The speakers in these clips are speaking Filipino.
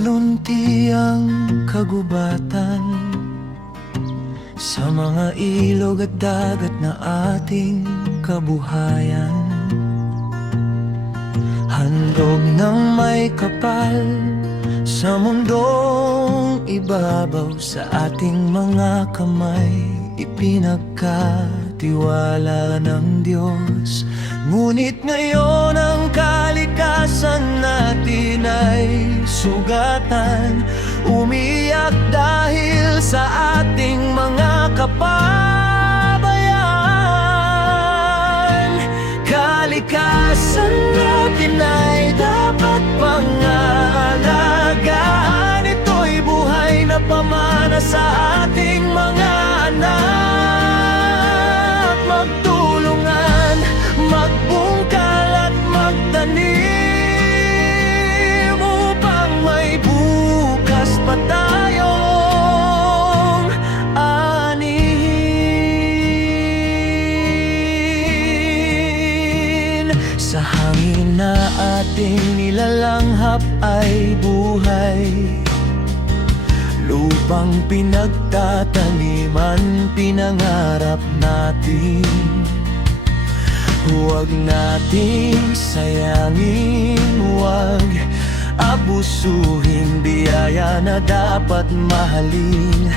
lunti ang kagubatan sa mga ilog at dagat na ating kabuhayan. Handog ng may kapal sa mundong ibabaw, sa ating mga kamay ipinagkatiwala ng Diyos. Ngunit ngayon ang kalikasan natin ay sugatan, umiyak dahil sa ating mga kapabayaan. Kalikasan natin ay dapat pangalagaan, ito'y buhay na pamana sa ating mga anak. Magtulungan, magbungkal at magtanim upang may bukas pa tayong anihin. Sa hangin na ating nilalanghap ay buhay, lupang pinagtataniman, pinangarap natin. Huwag nating sayangin, huwag abusuhin, biyaya na dapat mahalin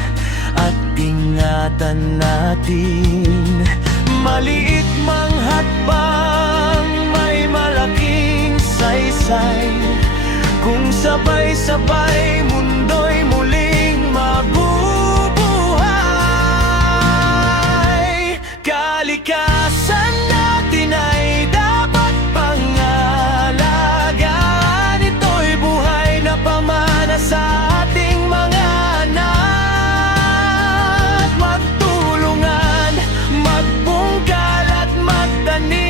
at ingatan natin. Maliit mang hakbang, may malaking saysay, kung sabay-sabay mundo'y muling mabubuhay. Kalikasan natin ay dapat pangalagaan, ito'y buhay na pamana sa ating mga anak. Magtulungan, magbungkal at magtanim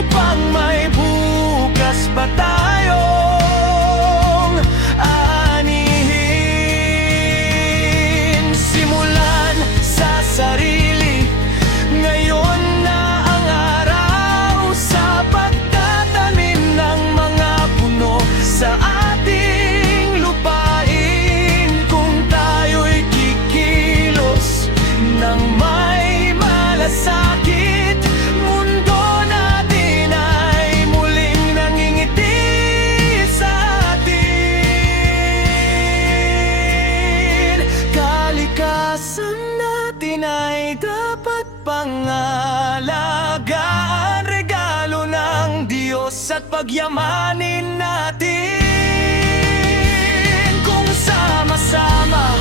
upang may bukas pa tayong anihin. Simulan sa sarili, ngayon na ang araw, sa pagtatanim ng mga puno sa ating lupain. Kung tayo'y kikilos ng may malasakit, mundo natin ay muling nangingiti sa atin. Kalikasan natin ay dapat pangalagaan, regalo ng Diyos at pagyamanin natin. Kung sama-sama